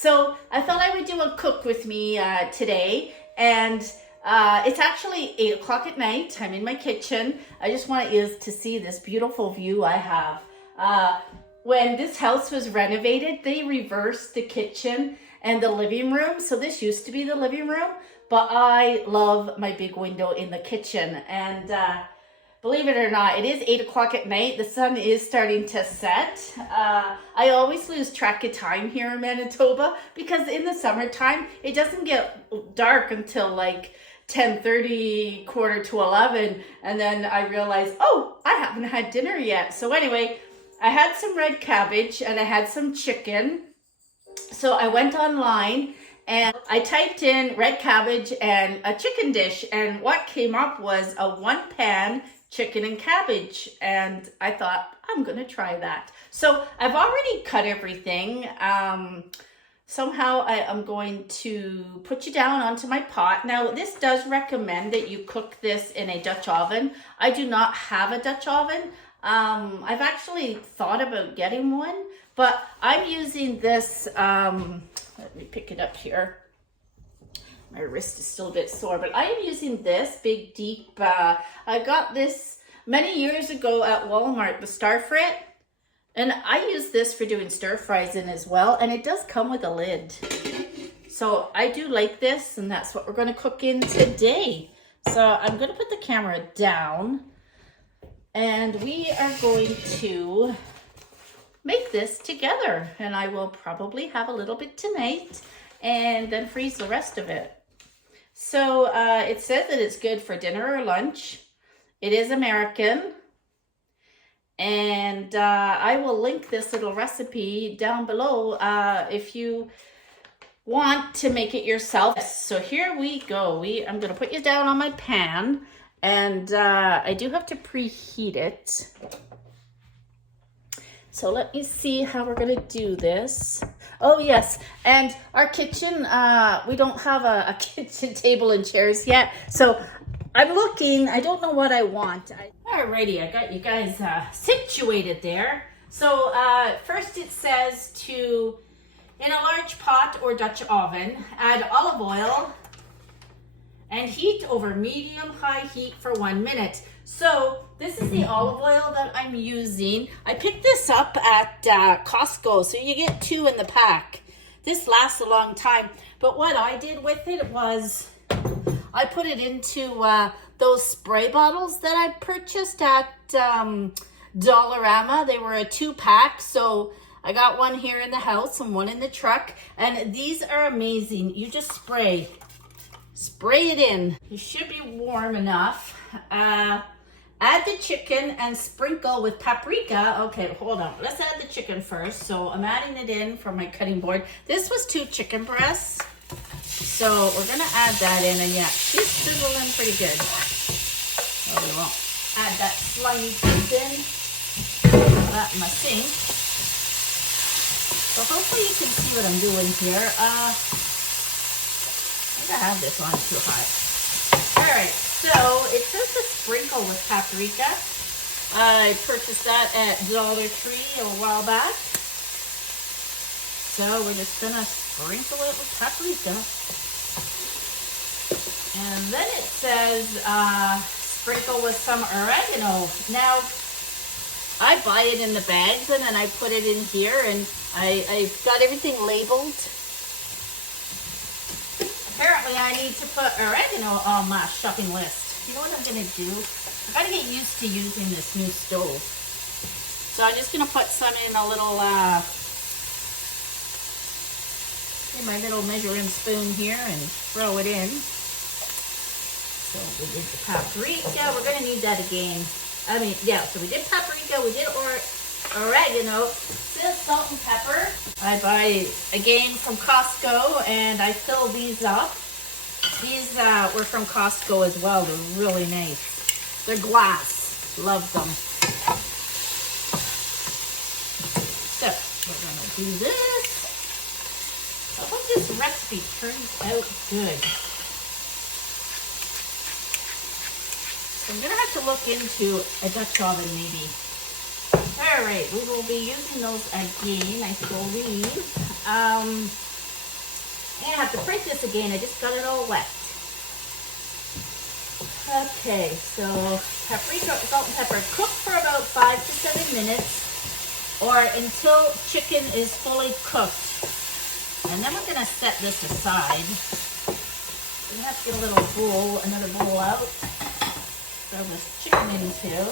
So I thought I would do a cook with me today, and it's actually 8 o'clock at night. I'm in my kitchen. I just want you to see this beautiful view I have. When this house was renovated, they reversed the kitchen and the living room. So this used to be the living room, but I love my big window in the kitchen. And believe it or not, it is 8 o'clock at night. The sun is starting to set. I always lose track of time here in Manitoba because in the summertime, it doesn't get dark until like 10:30, quarter to 11. And then I realize, oh, I haven't had dinner yet. So anyway, I had some red cabbage and I had some chicken. So I went online and I typed in red cabbage and a chicken dish. And what came up was a 1-pan chicken and cabbage. And I thought, I'm going to try that. So I've already cut everything. Somehow I'm going to put you down onto my pot. Now, this does recommend that you cook this in a Dutch oven. I do not have a Dutch oven. I've actually thought about getting one, but I'm using this, let me pick it up here. My wrist is still a bit sore, but I am using this big, deep, I got this many years ago at Walmart, the Starfrit, and I use this for doing stir fries in as well, and it does come with a lid. So I do like this, and that's what we're going to cook in today. So I'm going to put the camera down. And we are going to make this together. And I will probably have a little bit tonight and then freeze the rest of it. So it says that it's good for dinner or lunch. It is American. And I will link this little recipe down below if you want to make it yourself. So here we go. I'm going to put you down on my pan. And I do have to preheat it. So let me see how we're going to do this. Oh, yes. And our kitchen, we don't have a kitchen table and chairs yet. So I'm looking. I don't know what I want. Alrighty, I got you guys situated there. So first it says to, in a large pot or Dutch oven, add olive oil and heat over medium-high heat for 1 minute. So this is the olive oil that I'm using. I picked this up at Costco, so you get 2 in the pack. This lasts a long time, but what I did with it was I put it into those spray bottles that I purchased at Dollarama. They were a 2-pack, so I got one here in the house and one in the truck, and these are amazing. You just spray it in. It should be warm enough. Add the chicken and sprinkle with paprika. Okay, hold on. Let's add the chicken first. So I'm adding it in from my cutting board. This was 2 chicken breasts. So we're gonna add that in, and yeah, she's sizzling pretty good. Oh, we won't add that slimy piece in. Put that in my sink. So hopefully you can see what I'm doing here. I have this on too high. All right, so it says to sprinkle with paprika. I purchased that at Dollar Tree a while back. So we're just gonna sprinkle it with paprika. And then it says sprinkle with some oregano. Now, I buy it in the bags and then I put it in here, and I've got everything labeled. Apparently, I need to put oregano on my shopping list. You know what I'm going to do? I got to get used to using this new stove. So I'm just going to put some in a little, in my little measuring spoon here and throw it in. So we did the paprika. We're going to need that again. So we did paprika, we did oregano, salt and pepper. I buy again from Costco and I fill these up. These were from Costco as well. They're really nice. They're glass. Love them. So we're gonna do this. I hope this recipe turns out good. So I'm gonna have to look into a Dutch oven maybe. All right, we will be using those again, I believe. And I have to print this again. I just got it all wet. Okay, so paprika, salt and pepper. Cook for about 5 to 7 minutes or until chicken is fully cooked. And then we're going to set this aside. We have to get a little bowl, another bowl out. Throw this chicken into.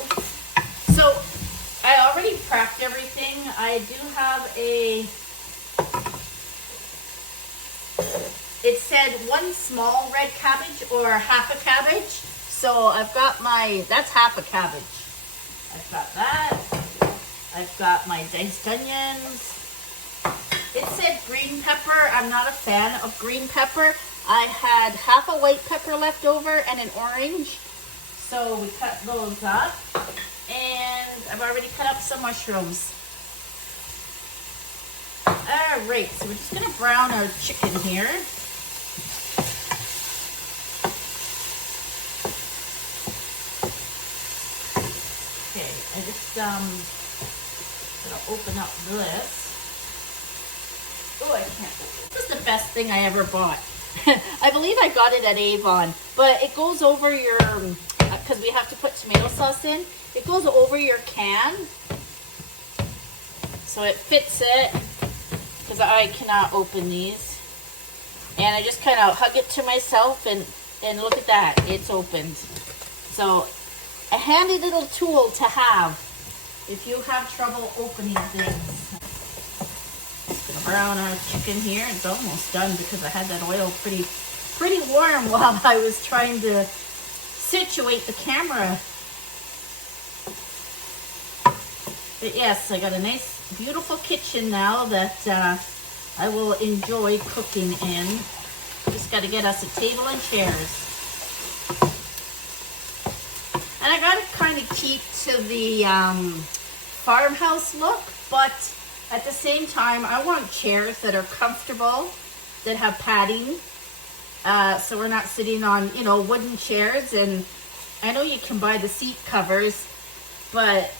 So I already prepped everything. I do have it said 1 small red cabbage or half a cabbage. So I've got that's half a cabbage. I've got that. I've got my diced onions. It said green pepper. I'm not a fan of green pepper. I had half a white pepper left over and an orange. So we cut those up. And I've already cut up some mushrooms. Alright, so we're just going to brown our chicken here. Okay, I just gonna open up this. Oh, I can't. This is the best thing I ever bought. I believe I got it at Avon, but it goes over your, because we have to put tomato sauce in, it goes over your can. So it fits it, because I cannot open these. And I just kind of hug it to myself, and look at that, it's opened. So a handy little tool to have if you have trouble opening things. Just gonna brown our chicken here. It's almost done because I had that oil pretty warm while I was trying to situate the camera. But yes, I got a nice, beautiful kitchen now that I will enjoy cooking in. Just got to get us a table and chairs. And I got to kind of keep to the farmhouse look, but at the same time, I want chairs that are comfortable, that have padding, so we're not sitting on, you know, wooden chairs. And I know you can buy the seat covers, but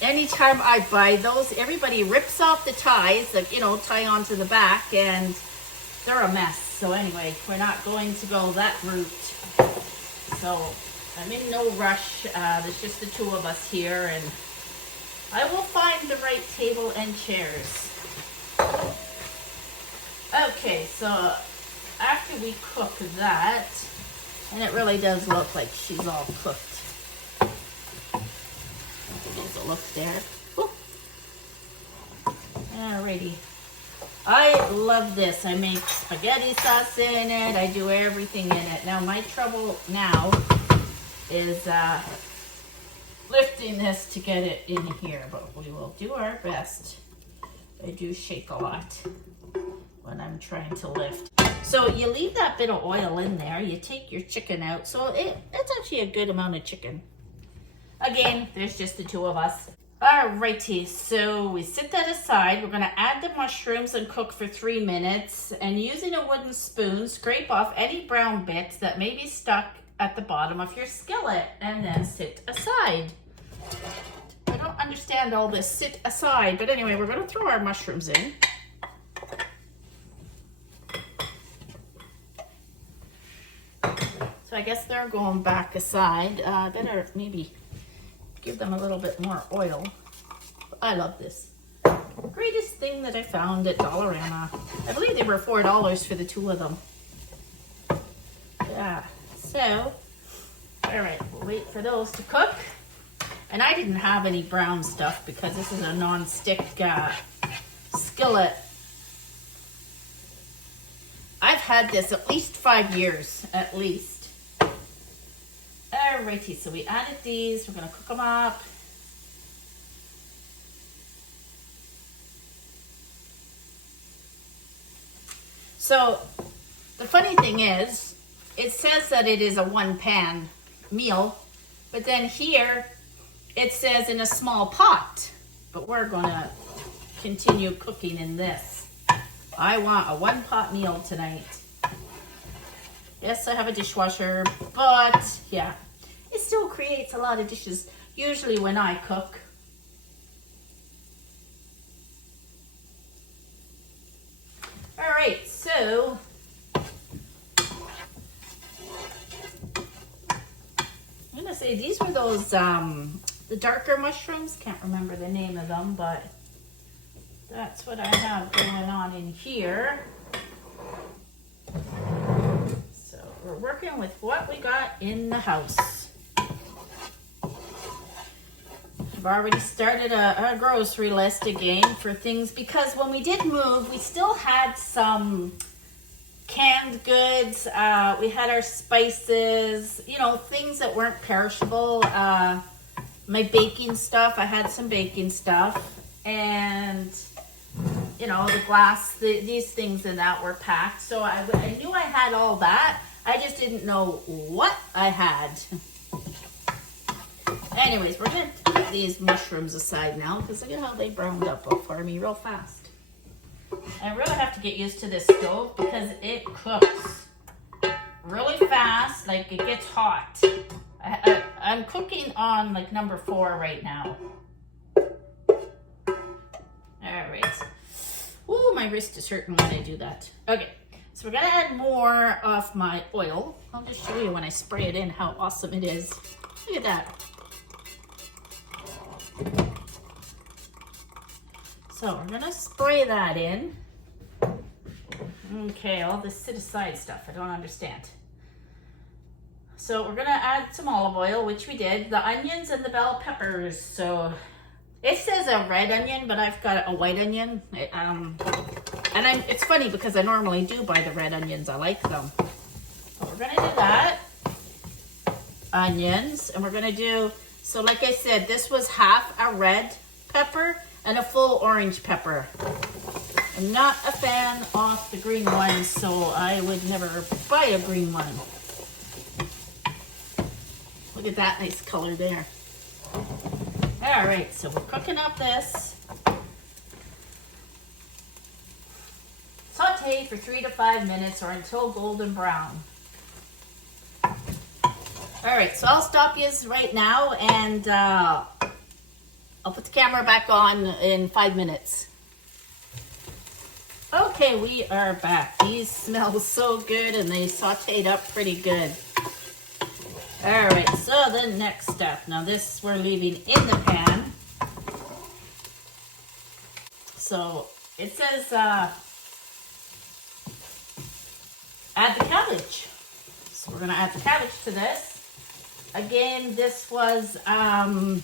anytime I buy those, everybody rips off the ties that, you know, tie onto the back, and they're a mess. So anyway, we're not going to go that route. So I'm in no rush. There's just the two of us here, and I will find the right table and chairs. Okay, so after we cook that, and it really does look like she's all cooked. There's a look there. Ooh. Alrighty. I love this. I make spaghetti sauce in it. I do everything in it. Now my trouble now is lifting this to get it in here, but we will do our best. I do shake a lot when I'm trying to lift. So you leave that bit of oil in there. You take your chicken out. So it's actually a good amount of chicken. Again, there's just the two of us. Alrighty, so we set that aside. We're gonna add the mushrooms and cook for 3 minutes. And using a wooden spoon, scrape off any brown bits that may be stuck at the bottom of your skillet, and then sit aside. I don't understand all this sit aside, but anyway, we're gonna throw our mushrooms in. So I guess they're going back aside. Better maybe give them a little bit more oil. I love this. Greatest thing that I found at Dollarama. I believe they were $4 for the two of them. Yeah, so, all right, we'll wait for those to cook. And I didn't have any brown stuff because this is a non-stick skillet. I've had this at least 5 years, at least. Alrighty, so we added these. We're gonna cook them up. So the funny thing is, it says that it is a 1-pan meal, but then here it says in a small pot. But we're gonna continue cooking in this. I want a 1-pot meal tonight. Yes, I have a dishwasher, but yeah, it still creates a lot of dishes, usually when I cook. All right, so So I'm gonna say these were those the darker mushrooms. Can't remember the name of them, but that's what I have going on in here. So we're working with what we got in the house. I've already started a grocery list again for things because when we did move, we still had some canned goods. We had our spices, you know, things that weren't perishable. My baking stuff, I had some baking stuff, and you know, the glass, these things and that were packed. So I knew I had all that. I just didn't know what I had. Anyways, we're going to put these mushrooms aside now because look at how they browned up for me real fast. I really have to get used to this stove because it cooks really fast, like it gets hot. I'm cooking on like number 4 right now. All right. Ooh, my wrist is hurting when I do that. Okay, so we're gonna add more of my oil. I'll just show you when I spray it in how awesome it is. Look at that. So we're gonna spray that in. Okay, all this sit aside stuff, I don't understand. So we're gonna add some olive oil, which we did, the onions and the bell peppers. So it says a red onion, but I've got a white onion. It's funny because I normally do buy the red onions. I like them. So we're gonna do that. Onions, and we're gonna do, so like I said, this was half a red pepper and a full orange pepper. I'm not a fan of the green ones, so I would never buy a green one. Look at that nice color there. All right, so we're cooking up this. Saute for 3 to 5 minutes or until golden brown. All right, so I'll stop you right now and I'll put the camera back on in 5 minutes. Okay, we are back. These smell so good and they sauteed up pretty good. All right, so the next step. Now this we're leaving in the pan. So it says add the cabbage. So we're gonna add the cabbage to this. Again, this was half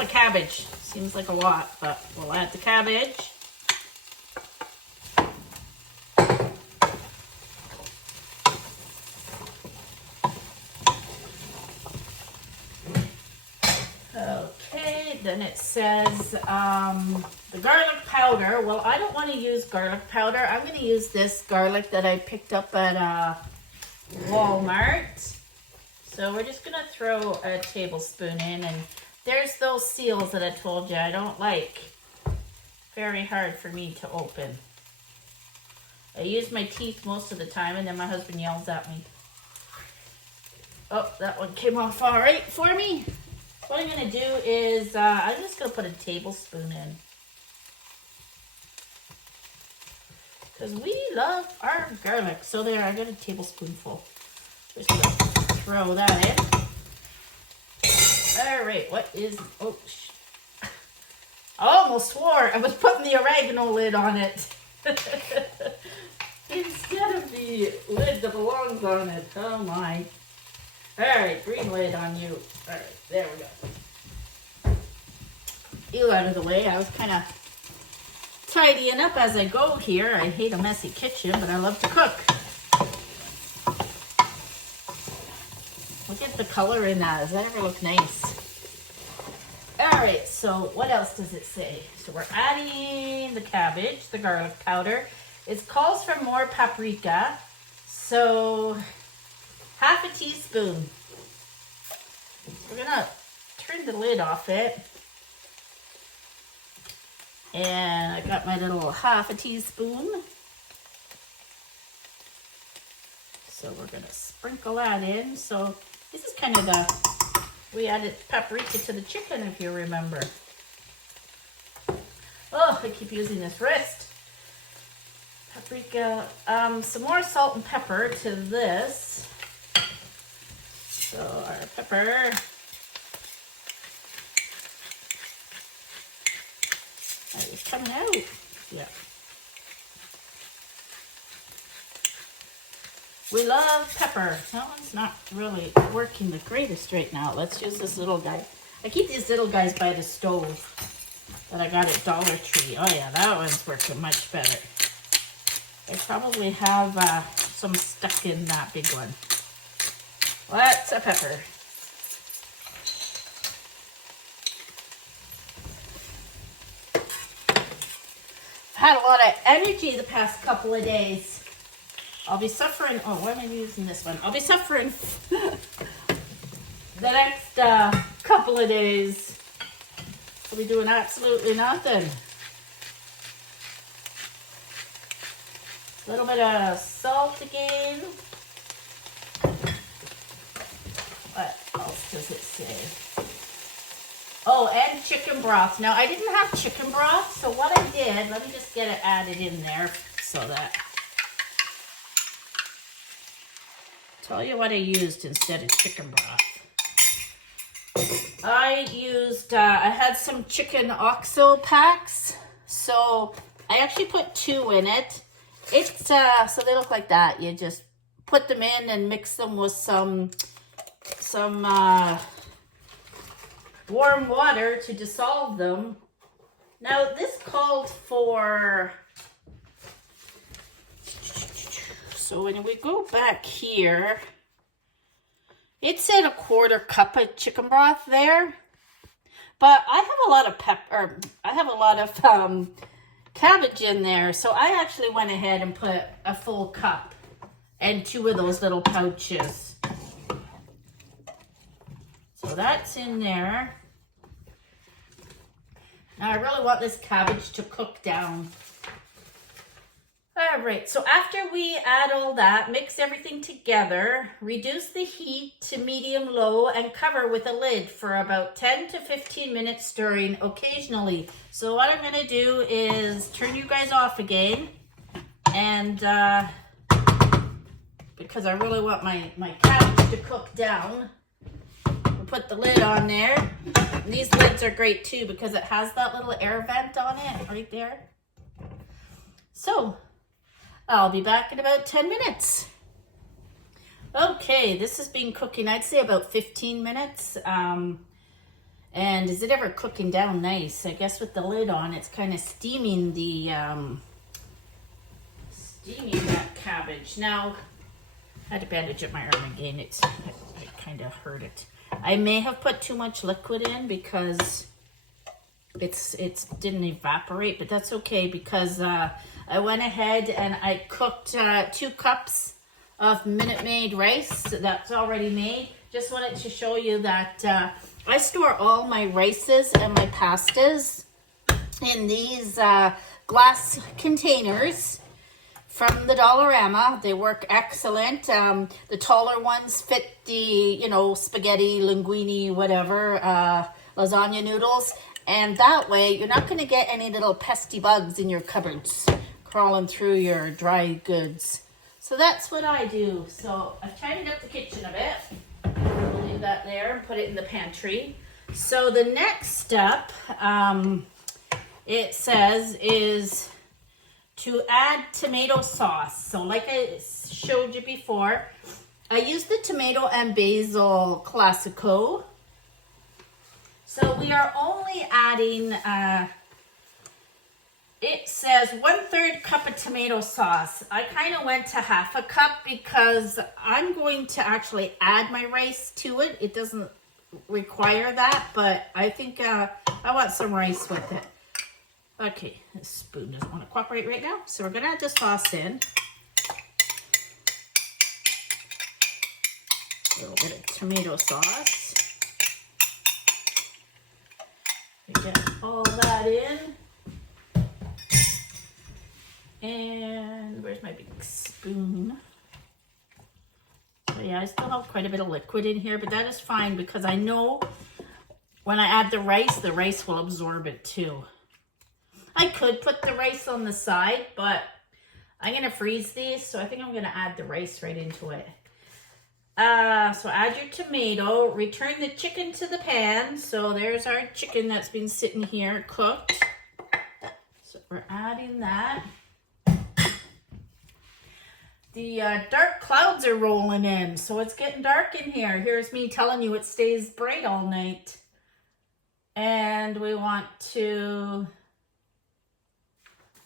a cabbage. Seems like a lot, but we'll add the cabbage. Okay, then it says the garlic powder. Well, I don't want to use garlic powder. I'm going to use this garlic that I picked up at Walmart. So we're just going to throw a tablespoon in, and there's those seals that I told you I don't like. Very hard for me to open. I use my teeth most of the time, and then my husband yells at me. Oh, that one came off all right for me. What I'm going to do is, I'm just going to put a tablespoon in. Because we love our garlic. So there, I got a tablespoonful. Just going to throw that in. All right, what is, oh, I almost swore I was putting the oregano lid on it. Instead of the lid that belongs on it. Oh my. All right, green lid on you. All right, there we go. You out of the way. I was kind of tidying up as I go here. I hate a messy kitchen, but I love to cook. Look at the color in that. Does that ever look nice? All right, so what else does it say? So we're adding the cabbage, the garlic powder. It calls for more paprika. So half a teaspoon. We're gonna turn the lid off it. And I got my little half a teaspoon. So we're gonna sprinkle that in. So this is kind of we added paprika to the chicken, if you remember. Oh, I keep using this wrist. paprika, some more salt and pepper to this. So our pepper. It's coming out. Yeah. We love pepper. That one's not really working the greatest right now. Let's use this little guy. I keep these little guys by the stove that I got at Dollar Tree. Oh yeah, that one's working much better. I probably have some stuck in that big one. Lots of pepper. Had a lot of energy the past couple of days. I'll be suffering. Oh, why am I using this one? I'll be suffering the next couple of days. I'll be doing absolutely nothing. A little bit of salt again. What else does it say? Oh, and chicken broth. Now, I didn't have chicken broth, so what I did, let me just get it added in there so that... Tell you what I used instead of chicken broth. I used, I had some chicken oxo packs, so I actually put 2 in it. It's, so they look like that. You just put them in and mix them with some warm water to dissolve them. Now, this called for... So when we go back here, it said 1/4 cup of chicken broth there, but I have a lot of pepper. I have a lot of cabbage in there, so I actually went ahead and put a full cup and 2 of those little pouches. So that's in there. Now I really want this cabbage to cook down. All right, so after we add all that, mix everything together, reduce the heat to medium-low and cover with a lid for about 10 to 15 minutes, stirring occasionally. So what I'm gonna do is turn you guys off again, and because I really want my cabbage to cook down, we'll put the lid on there. And these lids are great too because it has that little air vent on it right there. So, I'll be back in about 10 minutes. Okay, this has been cooking, I'd say about 15 minutes. And is it ever cooking down nice? I guess with the lid on, it's kind of steaming the, that cabbage. Now, I had to bandage up my arm again. I kind of hurt it. I may have put too much liquid in because it didn't evaporate, but that's okay because I went ahead and I cooked 2 cups of Minute Maid rice that's already made. Just wanted to show you that I store all my rices and my pastas in these glass containers from the Dollarama. They work excellent. The taller ones fit the, you know, spaghetti, linguine, whatever, lasagna noodles. And that way, you're not going to get any little pesky bugs in your cupboards crawling through your dry goods. So that's what I do. So I've tidied up the kitchen a bit. I'll leave that there and put it in the pantry. So the next step, it says, is to add tomato sauce. So like I showed you before, I used the tomato and basil Classico. So we are only adding, it says 1/3 cup of tomato sauce. I kind of went to 1/2 cup because I'm going to actually add my rice to it. It doesn't require that, but I think I want some rice with it. Okay, this spoon doesn't want to cooperate right now. So we're going to add the sauce in. A little bit of tomato sauce. We get all that in. And where's my big spoon? So yeah, I still have quite a bit of liquid in here, but that is fine because I know when I add the rice will absorb it too. I could put the rice on the side, but I'm going to freeze these, so I think I'm going to add the rice right into it. So add your tomato, return the chicken to the pan. So there's our chicken that's been sitting here cooked. So we're adding that. The dark clouds are rolling in, so it's getting dark in here. Here's me telling you it stays bright all night. And we want to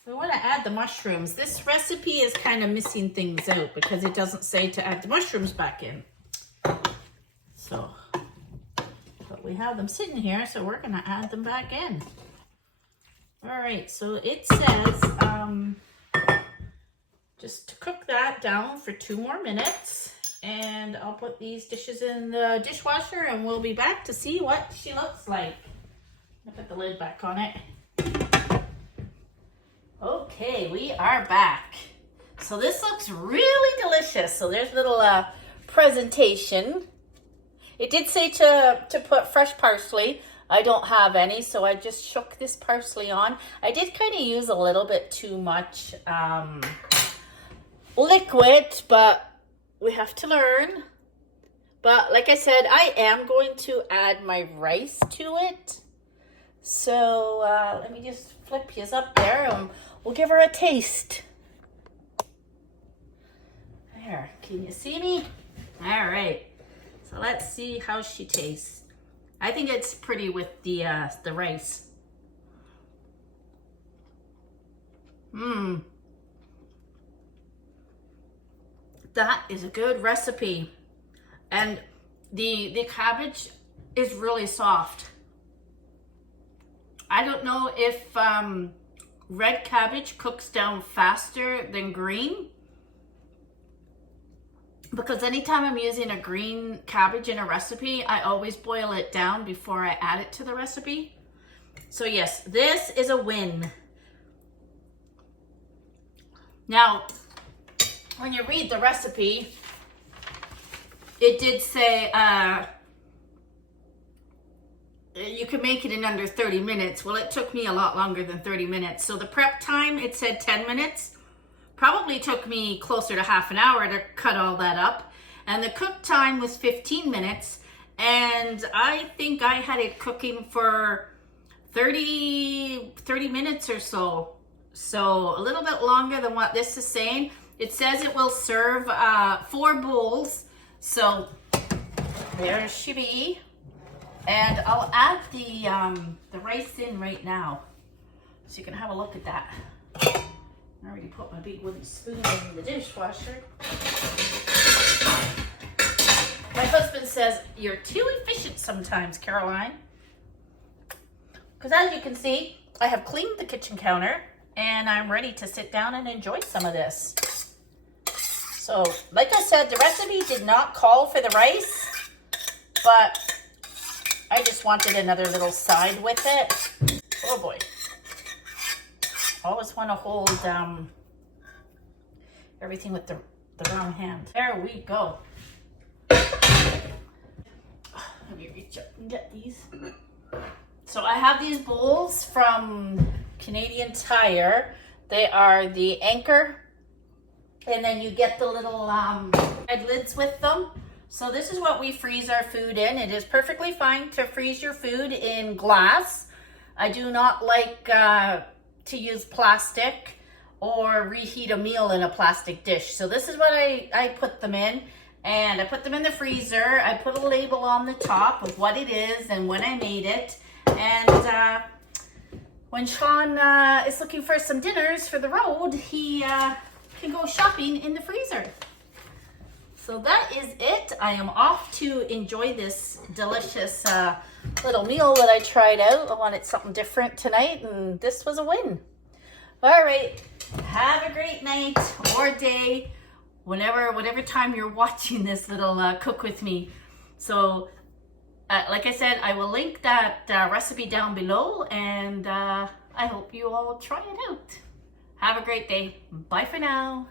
add the mushrooms. This recipe is kind of missing things out because it doesn't say to add the mushrooms back in. So, but we have them sitting here, so we're gonna add them back in. All right, so it says just to cook that down for 2 more minutes, and I'll put these dishes in the dishwasher and we'll be back to see what she looks like. I'll put the lid back on it. Okay, we are back. So this looks really delicious. So there's a little presentation. It did say to put fresh parsley. I don't have any, so I just shook this parsley on. I did kind of use a little bit too much liquid, but we have to learn. But like I said, I am going to add my rice to it. So let me just flip his up there and we'll give her a taste. There, can you see me? All right, so let's see how she tastes. I think it's pretty with the rice. That is a good recipe. And the cabbage is really soft. I don't know if red cabbage cooks down faster than green, because anytime I'm using a green cabbage in a recipe, I always boil it down before I add it to the recipe. So yes, this is a win. Now, when you read the recipe, it did say you can make it in under 30 minutes. Well, it took me a lot longer than 30 minutes. So the prep time, it said 10 minutes. Probably took me closer to half an hour to cut all that up. And the cook time was 15 minutes. And I think I had it cooking for 30 minutes or so. So a little bit longer than what this is saying. It says it will serve 4 bowls. So there she be. And I'll add the rice in right now, so you can have a look at that. I already put my big wooden spoon in the dishwasher. My husband says, "You're too efficient sometimes, Caroline." Because as you can see, I have cleaned the kitchen counter and I'm ready to sit down and enjoy some of this. So, like I said, the recipe did not call for the rice, but I just wanted another little side with it. Oh boy. Always want to hold everything with the wrong hand. There we go. Let me reach up and get these. So I have these bowls from Canadian Tire. They are the Anchor. And then you get the little red lids with them. So this is what we freeze our food in. It is perfectly fine to freeze your food in glass. I do not like to use plastic or reheat a meal in a plastic dish. So this is what I put them in. And I put them in the freezer. I put a label on the top of what it is and when I made it. And when Sean is looking for some dinners for the road, he can go shopping in the freezer. So that is it. I am off to enjoy this delicious little meal that I tried out. I wanted something different tonight, and this was a win. All right, have a great night or day, whatever time you're watching this little cook with me. So, like I said, I will link that recipe down below, and I hope you all try it out. Have a great day. Bye for now.